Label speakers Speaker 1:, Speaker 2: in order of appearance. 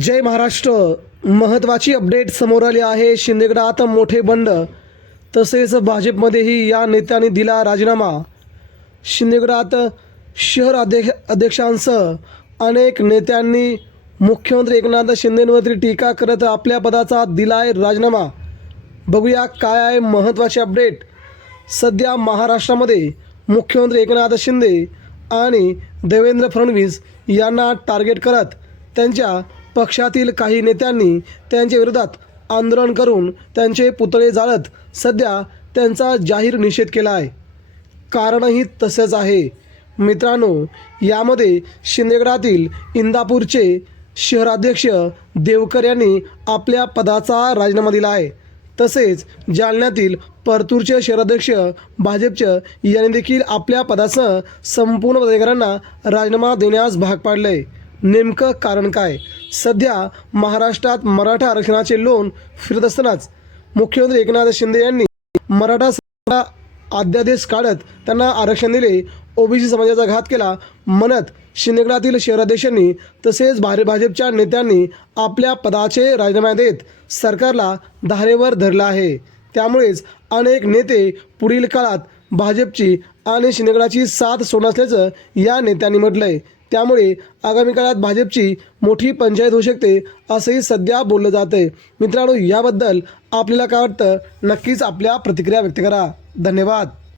Speaker 1: जय महाराष्ट्र. महत्त्वाची अपडेट समोर आली आहे. शिंदेगडात मोठे बंड. तसेच भाजपमध्येही या नेत्यांनी दिला राजीनामा. शिंदेगडात शहर अध्यक्ष अध्यक्षांसह अनेक नेत्यांनी मुख्यमंत्री एकनाथ शिंदेंवरती टीका करत आपल्या पदाचा दिलाय राजीनामा. बघूया काय आहे महत्त्वाची अपडेट. सध्या महाराष्ट्रामध्ये मुख्यमंत्री एकनाथ शिंदे आणि देवेंद्र फडणवीस यांना टार्गेट करत त्यांच्या पक्षातील काही नेत्यांनी त्यांच्या विरोधात आंदोलन करून त्यांचे पुतळे जाळत सध्या त्यांचा जाहीर निषेध केला आहे. कारणही तसंच आहे. मित्रांनो यामध्ये शिंदेगडातील इंदापूरचे शहराध्यक्ष देवकर यांनी आपल्या पदाचा राजीनामा दिला आहे. तसेच जालन्यातील परतूरचे शहराध्यक्ष भाजपचे यांनी देखील आपल्या पदासह संपूर्ण पदाधिकाऱ्यांना राजीनामा देण्यास भाग पाडले नेमकं कारण काय? सध्या महाराष्ट्रात मराठा आरक्षणाचे लोन फिरत असतानाच मुख्यमंत्री एकनाथ शिंदे यांनी मराठा अध्यादेश काढत त्यांना आरक्षण दिले. ओबीसी समाजाचा घात केला. म्हणत शिंदेगडातील शहराध्यक्षांनी तसेच भारी भाजपच्या नेत्यांनी आपल्या पदाचे राजीनामा देत सरकारला धारेवर धरलं आहे. त्यामुळेच अनेक नेते पुढील काळात भाजपची आणि शिंदेगडाची साथ सोडणार असल्याचं या नेत्यांनी म्हटलंय. त्यामुळे आगामी काळात भाजपची मोठी पंचायत होऊ शकते असंही सध्या बोललं जात आहे मित्रांनो याबद्दल आपल्याला काय वाटतं? नक्कीच आपल्या प्रतिक्रिया व्यक्त करा. धन्यवाद.